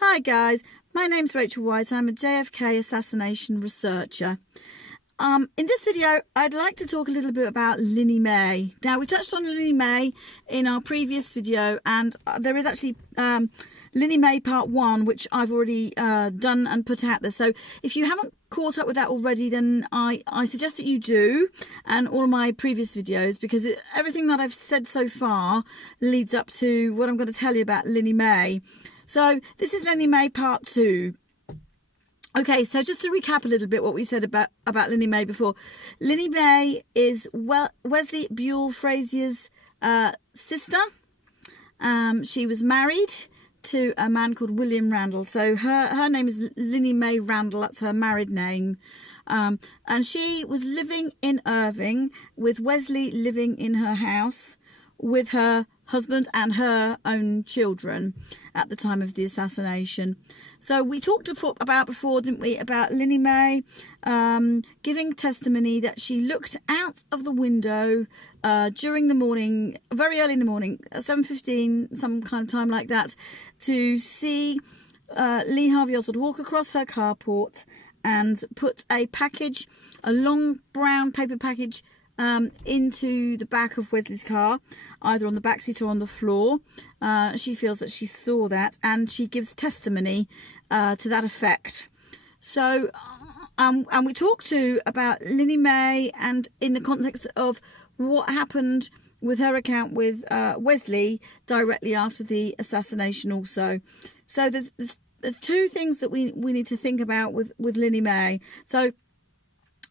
Hi guys, my name's Rachel White. I'm a JFK assassination researcher. In this video, I'd like to talk a little bit about Linnie Mae. Now, we touched on Linnie Mae in our previous video, and there is actually Linnie Mae Part 1, which I've already done and put out there. So if you haven't caught up with that already, then I suggest that you do, and all my previous videos, because everything that I've said so far leads up to what I'm going to tell you about Linnie Mae. So this is Linnie Mae Part 2. Okay, so just to recap a little bit what we said about Linnie Mae before. Linnie Mae is Wesley Buell Frazier's sister. She was married to a man called William Randall. So her name is Linnie Mae Randall. That's her married name. And she was living in Irving with Wesley living in her house with her husband and her own children at the time of the assassination. So we talked about before, didn't we, about Linnie Mae giving testimony that she looked out of the window during the morning, very early in the morning, 7:15, some kind of time like that, to see Lee Harvey Oswald walk across her carport and put a package, a long brown paper package, into the back of Wesley's car, either on the back seat or on the floor. She feels that she saw that, and she gives testimony to that effect. So and we talked about Linnie Mae, and in the context of what happened with her account with Wesley directly after the assassination also. So there's two things that we need to think about with Linnie Mae. So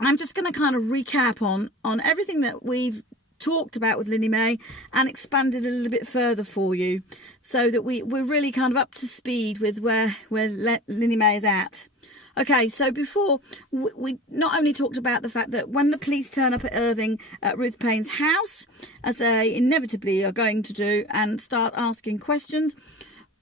I'm just going to kind of recap on everything that we've talked about with Linnie Mae and expanded a little bit further for you, so that we're really kind of up to speed with where Linnie Mae is at. Okay, so before, we not only talked about the fact that when the police turn up at Irving at Ruth Paine's house, as they inevitably are going to do, and start asking questions,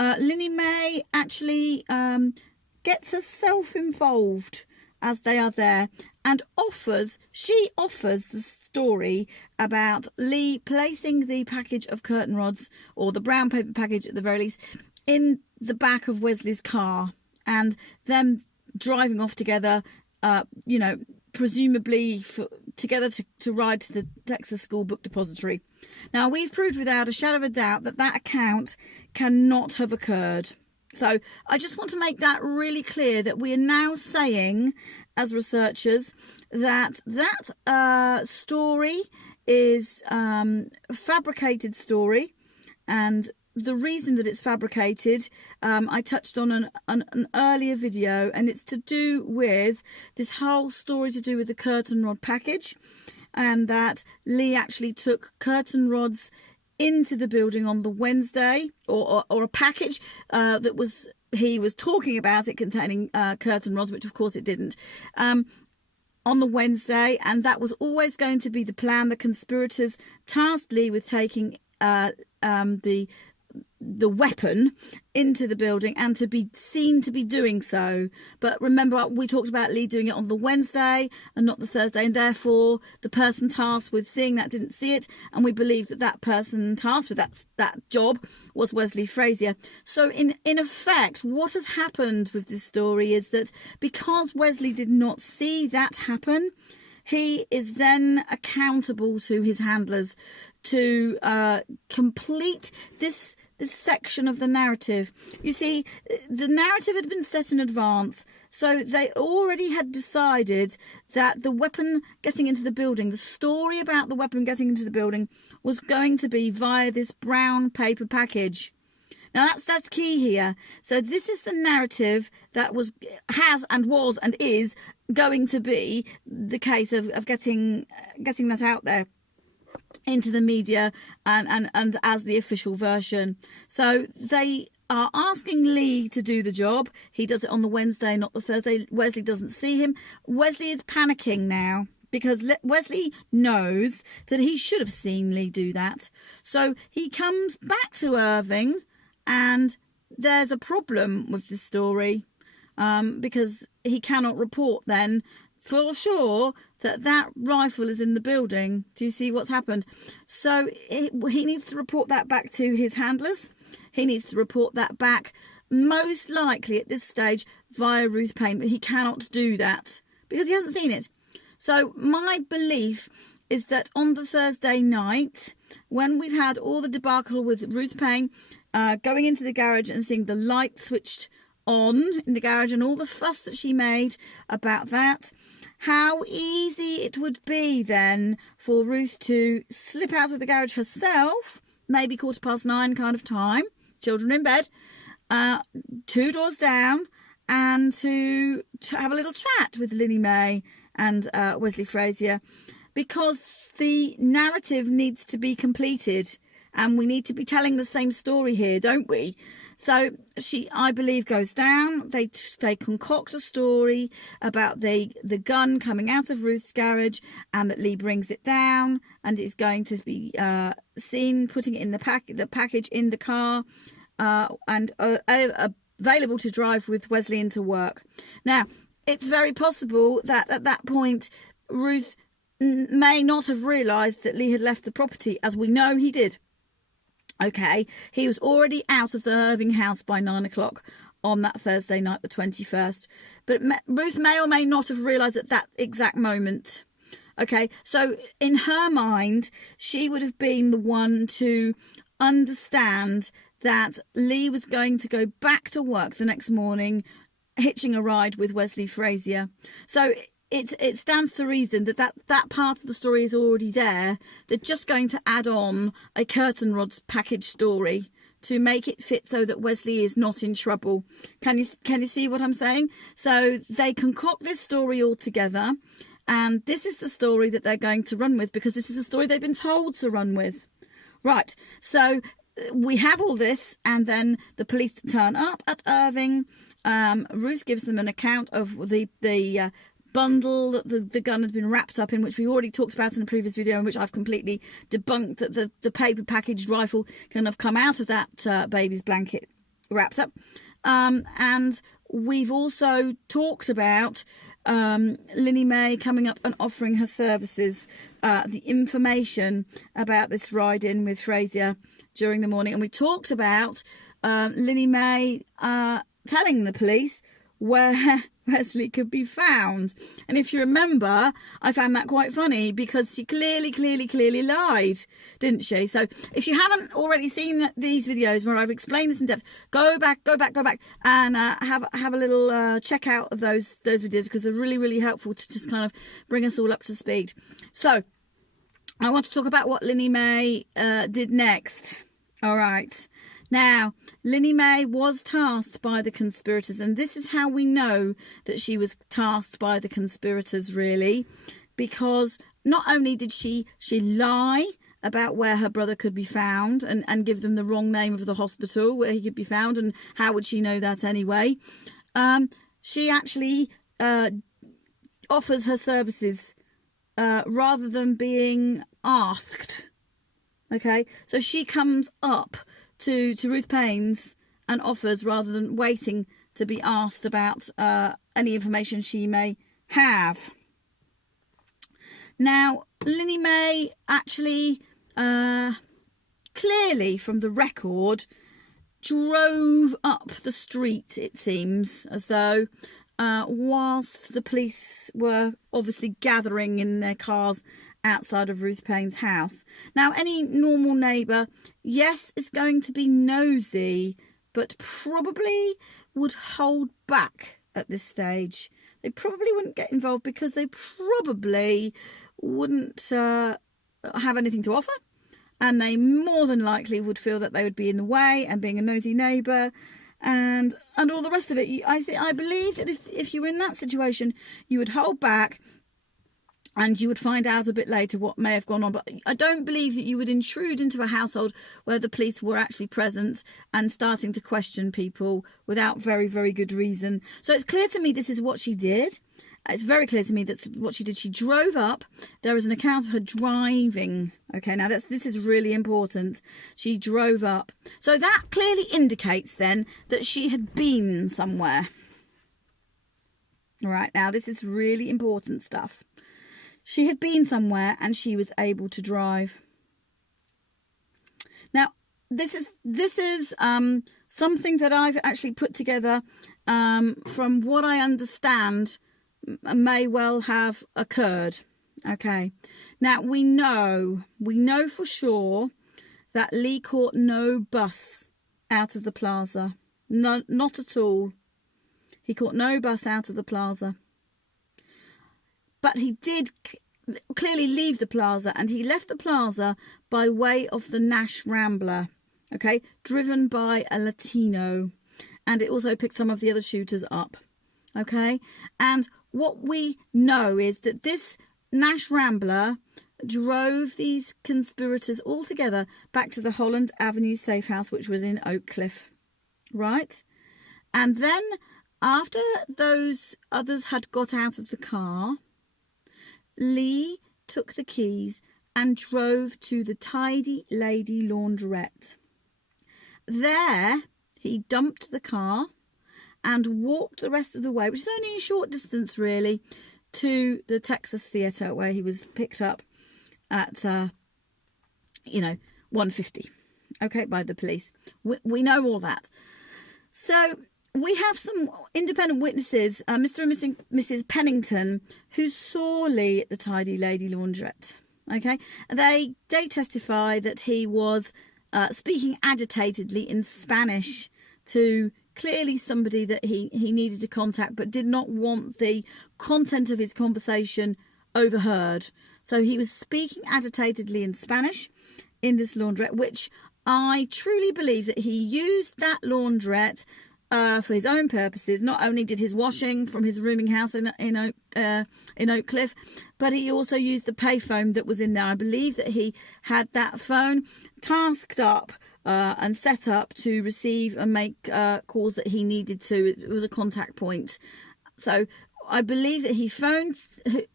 Linnie Mae actually gets herself involved as they are there, and she offers the story about Lee placing the package of curtain rods, or the brown paper package at the very least, in the back of Wesley's car, and them driving off together, presumably together to ride to the Texas School Book Depository. Now, we've proved without a shadow of a doubt that account cannot have occurred. So I just want to make that really clear, that we are now saying, as researchers, that story is a fabricated story. And the reason that it's fabricated, I touched on an earlier video, and it's to do with this whole story to do with the curtain rod package, and that Lee actually took curtain rods into the building on the Wednesday, or a package he was talking about it containing curtain rods, which of course it didn't, on the Wednesday, and that was always going to be the plan. The conspirators tasked Lee with taking the weapon into the building, and to be seen to be doing so. But remember, we talked about Lee doing it on the Wednesday and not the Thursday, and therefore the person tasked with seeing that didn't see it, and we believe that person tasked with that job was Wesley Frazier. So in effect, what has happened with this story is that because Wesley did not see that happen, he is then accountable to his handlers to complete this section of the narrative. You see, the narrative had been set in advance, so they already had decided that the weapon getting into the building, the story about the weapon getting into the building, was going to be via this brown paper package. Now that's key here. So this is the narrative that has and was and is going to be the case of getting that out there into the media and as the official version. So they are asking Lee to do the job. He does it on the Wednesday, not the Thursday. Wesley doesn't see him. Wesley is panicking now, because Wesley knows that he should have seen Lee do that. So he comes back to Irving, and there's a problem with this story, because he cannot report then for sure that rifle is in the building. Do you see what's happened? So he needs to report that back to his handlers. He needs to report that back most likely at this stage via Ruth Payne, but he cannot do that because he hasn't seen it. So my belief is that on the Thursday night, when we've had all the debacle with Ruth Payne going into the garage and seeing the light switched on in the garage and all the fuss that she made about that, how easy it would be then for Ruth to slip out of the garage herself, maybe 9:15 kind of time, children in bed, 2 doors down, and to have a little chat with Linnie Mae and Wesley Frazier, because the narrative needs to be completed and we need to be telling the same story here, don't we? So she, I believe, goes down. They concoct a story about the gun coming out of Ruth's garage, and that Lee brings it down and is going to be seen putting it in the package in the car and available to drive with Wesley into work. Now, it's very possible that at that point Ruth may not have realised that Lee had left the property, as we know he did. Okay, he was already out of the Irving house by 9 o'clock on that Thursday night, the 21st. But Ruth may or may not have realised at that exact moment. Okay, so in her mind, she would have been the one to understand that Lee was going to go back to work the next morning, hitching a ride with Wesley Frazier. So it stands to reason that part of the story is already there. They're just going to add on a curtain rods package story to make it fit so that Wesley is not in trouble. Can you see what I'm saying? So they concoct this story all together, and this is the story that they're going to run with, because this is the story they've been told to run with. Right, so we have all this, and then the police turn up at Irving. Ruth gives them an account of the bundle that the gun had been wrapped up in, which we already talked about in a previous video, in which I've completely debunked that the paper packaged rifle can have come out of that baby's blanket wrapped up. And we've also talked about Linnie Mae coming up and offering her services, the information about this ride-in with Frazier during the morning. And we talked about Linnie Mae telling the police where Wesley could be found. And if you remember, I found that quite funny, because she clearly lied, didn't she? So if you haven't already seen these videos where I've explained this in depth, go back and have a little check out of those videos, because they're really helpful to just kind of bring us all up to speed. So I want to talk about what Linnie Mae did next. All right. Now, Linnie Mae was tasked by the conspirators, and this is how we know that she was tasked by the conspirators, really, because not only did she lie about where her brother could be found and give them the wrong name of the hospital where he could be found, and how would she know that anyway? She actually offers her services rather than being asked. Okay, so she comes up to Ruth Payne's and offers rather than waiting to be asked about any information she may have. Now, Linnie Mae actually clearly from the record drove up the street, it seems, as though whilst the police were obviously gathering in their cars outside of Ruth Payne's house. Now, any normal neighbour, yes, is going to be nosy, but probably would hold back at this stage. They probably wouldn't get involved because they probably wouldn't have anything to offer, and they more than likely would feel that they would be in the way and being a nosy neighbour and all the rest of it. I believe that if you were in that situation, you would hold back, and you would find out a bit later what may have gone on. But I don't believe that you would intrude into a household where the police were actually present and starting to question people without very good reason. So it's clear to me this is what she did. It's very clear to me that's what she did. She drove up. There is an account of her driving. Okay, now this is really important. She drove up. So that clearly indicates then that she had been somewhere. All right, now this is really important stuff. She had been somewhere and she was able to drive. Now, this is something that I've actually put together from what I understand may well have occurred. Okay, now we know for sure that Lee caught no bus out of the plaza. No, not at all. He caught no bus out of the plaza. But he did clearly leave the plaza, and he left the plaza by way of the Nash Rambler, okay, driven by a Latino. And it also picked some of the other shooters up, okay? And what we know is that this Nash Rambler drove these conspirators all together back to the Holland Avenue safe house, which was in Oak Cliff, right? And then after those others had got out of the car, Lee took the keys and drove to the Tidy Lady Laundrette. There, he dumped the car and walked the rest of the way, which is only a short distance really, to the Texas Theatre, where he was picked up at, 1:50, okay, by the police. We know all that. So we have some independent witnesses, Mr. and Mrs. Pennington, who saw Lee at the Tidy Lady Laundrette. Okay, they testify that he was speaking agitatedly in Spanish to clearly somebody that he needed to contact, but did not want the content of his conversation overheard. So he was speaking agitatedly in Spanish in this laundrette, which I truly believe that he used that laundrette for his own purposes. Not only did his washing from his rooming house in Oak Cliff, but he also used the payphone that was in there. I believe that he had that phone tasked up and set up to receive and make calls that he needed to. It was a contact point. So I believe that he phoned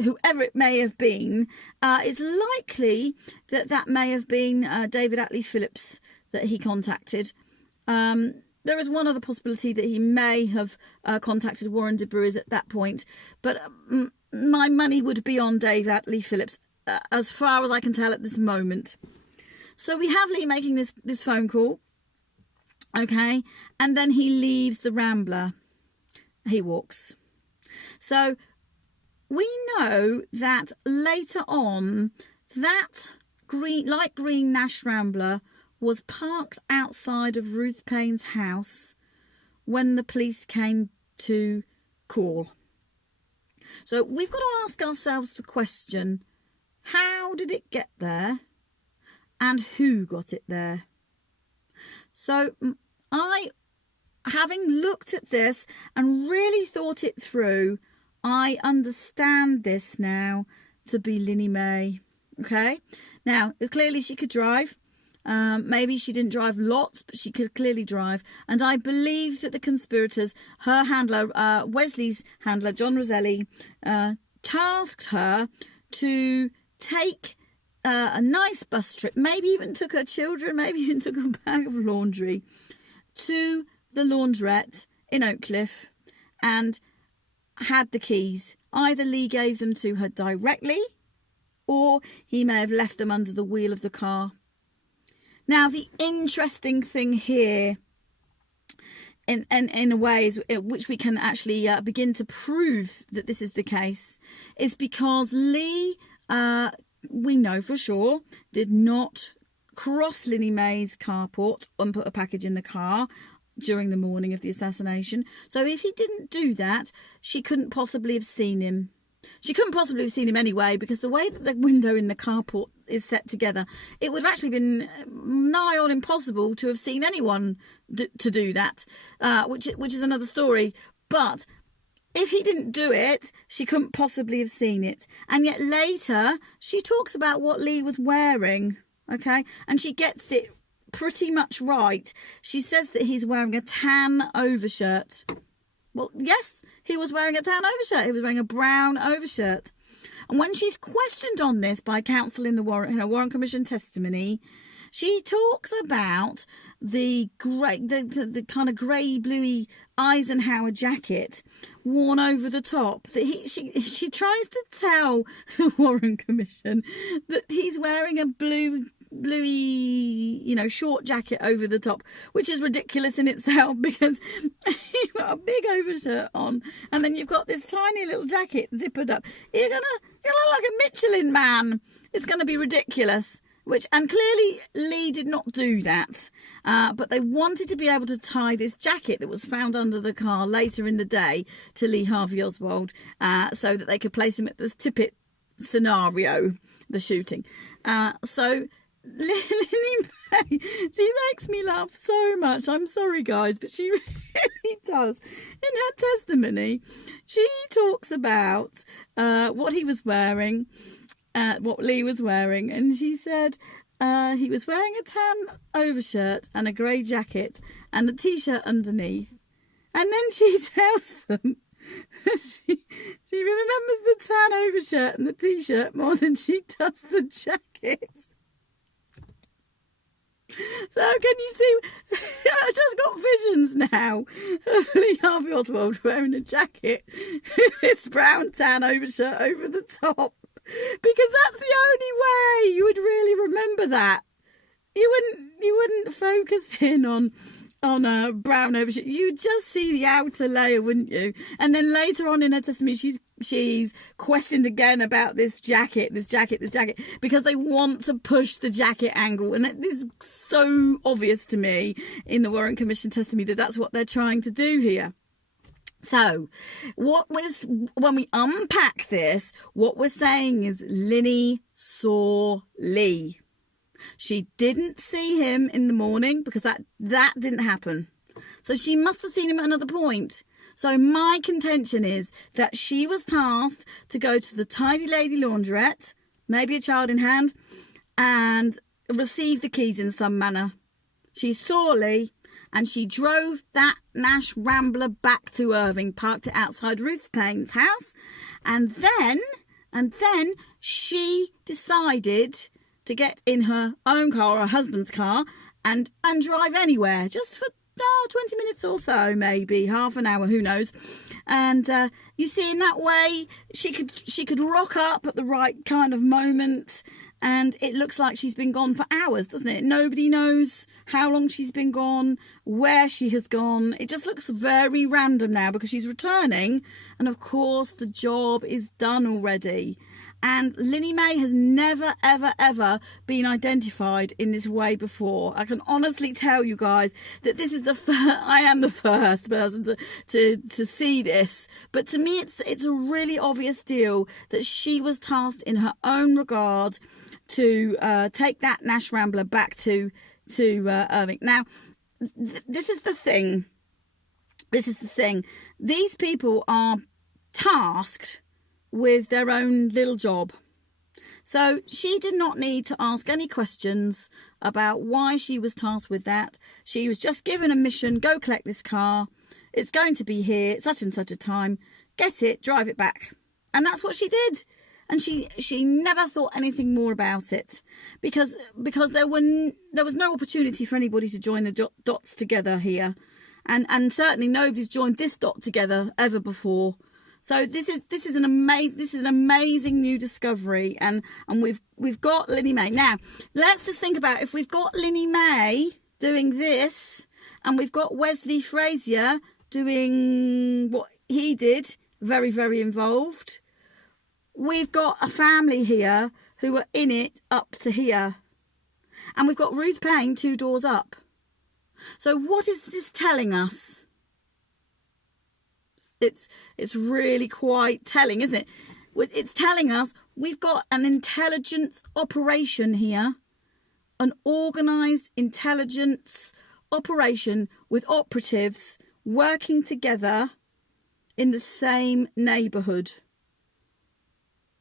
whoever it may have been. It's likely that may have been David Atlee Phillips that he contacted. There is one other possibility that he may have contacted Warren de Bruys at that point, but my money would be on Dave Atlee Phillips as far as I can tell at this moment. So we have Lee making this phone call, okay, and then he leaves the Rambler. He walks. So we know that later on that light green Nash Rambler was parked outside of Ruth Payne's house when the police came to call. So we've got to ask ourselves the question, how did it get there and who got it there? So I, having looked at this and really thought it through, I understand this now to be Linnie Mae. Okay, now clearly she could drive. Maybe she didn't drive lots, but she could clearly drive. And I believe that the conspirators, her handler, Wesley's handler, John Roselli, tasked her to take a nice bus trip, maybe even took her children, maybe even took a bag of laundry to the laundrette in Oak Cliff and had the keys. Either Lee gave them to her directly, or he may have left them under the wheel of the car. Now, the interesting thing here, in a way, which we can actually begin to prove that this is the case, is because Lee, we know for sure, did not cross Linnie Mae's carport and put a package in the car during the morning of the assassination. So if he didn't do that, she couldn't possibly have seen him. She couldn't possibly have seen him anyway, because the way that the window in the carport is set together, it would have actually been nigh on impossible to have seen anyone to do that, which is another story. But if he didn't do it, she couldn't possibly have seen it. And yet later, she talks about what Lee was wearing, okay? And she gets it pretty much right. She says that he's wearing a tan overshirt. Well, yes, he was wearing a tan overshirt. He was wearing a brown overshirt. And when she's questioned on this by counsel in her Warren Commission testimony, she talks about the kind of grey bluey Eisenhower jacket worn over the top. That she tries to tell the Warren Commission that he's wearing a blue bluey, short jacket over the top, which is ridiculous in itself because you've got a big overshirt on and then you've got this tiny little jacket zippered up. You're gonna look like a Michelin man. It's gonna be ridiculous. And clearly Lee did not do that, but they wanted to be able to tie this jacket that was found under the car later in the day to Lee Harvey Oswald, so that they could place him at the Tippit scenario, the shooting. So Linnie Mae, she makes me laugh so much. I'm sorry, guys, but she really does. In her testimony, she talks about what he was wearing. What Lee was wearing, and she said he was wearing a tan overshirt and a grey jacket and a t-shirt underneath, and then she tells them she remembers the tan overshirt and the t-shirt more than she does the jacket. So can you see, I just got visions now of Lee Harvey Oswald wearing a jacket with this brown tan overshirt over the top. Because that's the only way you would really remember that. You wouldn't focus in on a brown overshirt. You'd just see the outer layer, wouldn't you? And then later on in her testimony, she's questioned again about this jacket, because they want to push the jacket angle, and that is so obvious to me in the Warren Commission testimony that's what they're trying to do here. So, when we unpack this, what we're saying is Linnie saw Lee. She didn't see him in the morning because that didn't happen. So she must have seen him at another point. So my contention is that she was tasked to go to the Tidy Lady laundrette, maybe a child in hand, and receive the keys in some manner. She saw Lee. And she drove that Nash Rambler back to Irving, parked it outside Ruth Payne's house. And then she decided to get in her own car, or her husband's car, and drive anywhere, just for 20 minutes or so, maybe half an hour, who knows. And you see, in that way, she could rock up at the right kind of moment. And it looks like she's been gone for hours, doesn't it? Nobody knows how long she's been gone, where she has gone. It just looks very random now because she's returning. And of course, the job is done already. And Linnie Mae has never, ever, ever been identified in this way before. I can honestly tell you guys that this is I am the first person to see this. But to me, it's a really obvious deal that she was tasked in her own regard to take that Nash Rambler back to Irving. Now, this is the thing. These people are tasked with their own little job. So she did not need to ask any questions about why she was tasked with that. She was just given a mission: go collect this car. It's going to be here at such and such a time. Get it, drive it back. And that's what she did. And she never thought anything more about it because there was no opportunity for anybody to join the dots together here, and certainly nobody's joined this dot together ever before. So this is an amazing new discovery, and we've got Linnie Mae. Now let's just think about, if we've got Linnie Mae doing this, and we've got Wesley Frazier doing what he did, very, very involved. We've got a family here who are in it up to here. And we've got Ruth Payne 2 doors up. So what is this telling us? It's really quite telling, isn't it? It's telling us we've got an intelligence operation here. An organised intelligence operation with operatives working together in the same neighbourhood.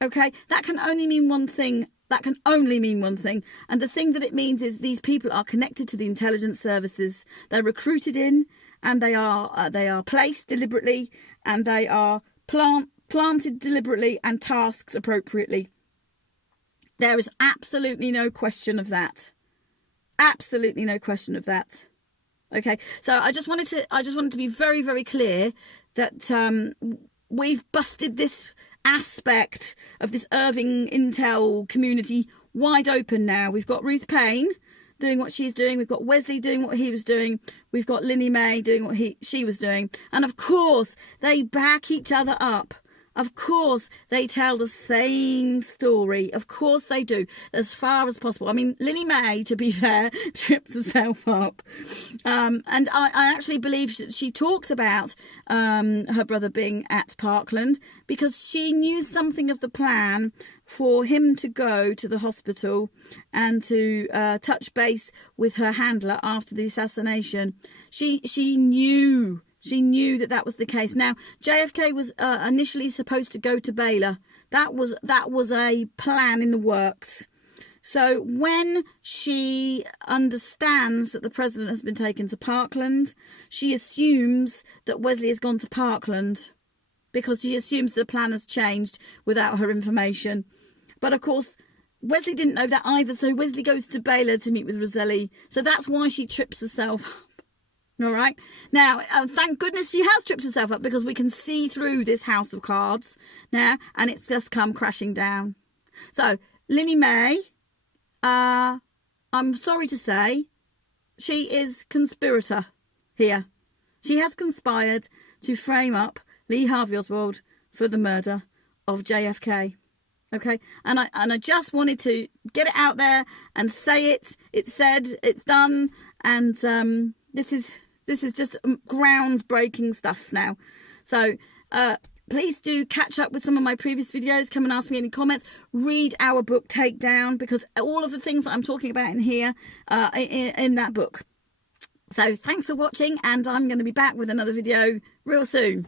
Okay, that can only mean one thing. And the thing that it means is these people are connected to the intelligence services. They're recruited in, and they are placed deliberately, and they are planted deliberately and tasked appropriately. There is absolutely no question of that. Absolutely no question of that. Okay, so I just wanted to be very, very clear that we've busted this aspect of this Irving Intel community wide open now. We've got Ruth Payne doing what she's doing. We've got Wesley doing what he was doing. We've got Linnie Mae doing what she was doing. And of course, they back each other up. Of course, they tell the same story. Of course they do, as far as possible. I mean, Linnie Mae, to be fair, trips herself up. And I actually believe she talked about her brother being at Parkland because she knew something of the plan for him to go to the hospital and to touch base with her handler after the assassination. She knew that was the case. Now, JFK was initially supposed to go to Baylor. That was a plan in the works. So when she understands that the president has been taken to Parkland, she assumes that Wesley has gone to Parkland because she assumes the plan has changed without her information. But of course, Wesley didn't know that either. So Wesley goes to Baylor to meet with Roselli. So that's why she trips herself up. All right. Now, thank goodness she has tripped herself up because we can see through this house of cards now, and it's just come crashing down. So, Linnie Mae, I'm sorry to say, she is conspirator here. She has conspired to frame up Lee Harvey Oswald for the murder of JFK. Okay, and I just wanted to get it out there and say it. It's said, it's done, and this is just groundbreaking stuff now. So please do catch up with some of my previous videos. Come and ask me any comments. Read our book Takedown, because all of the things that I'm talking about in here in that book. So thanks for watching, and I'm going to be back with another video real soon.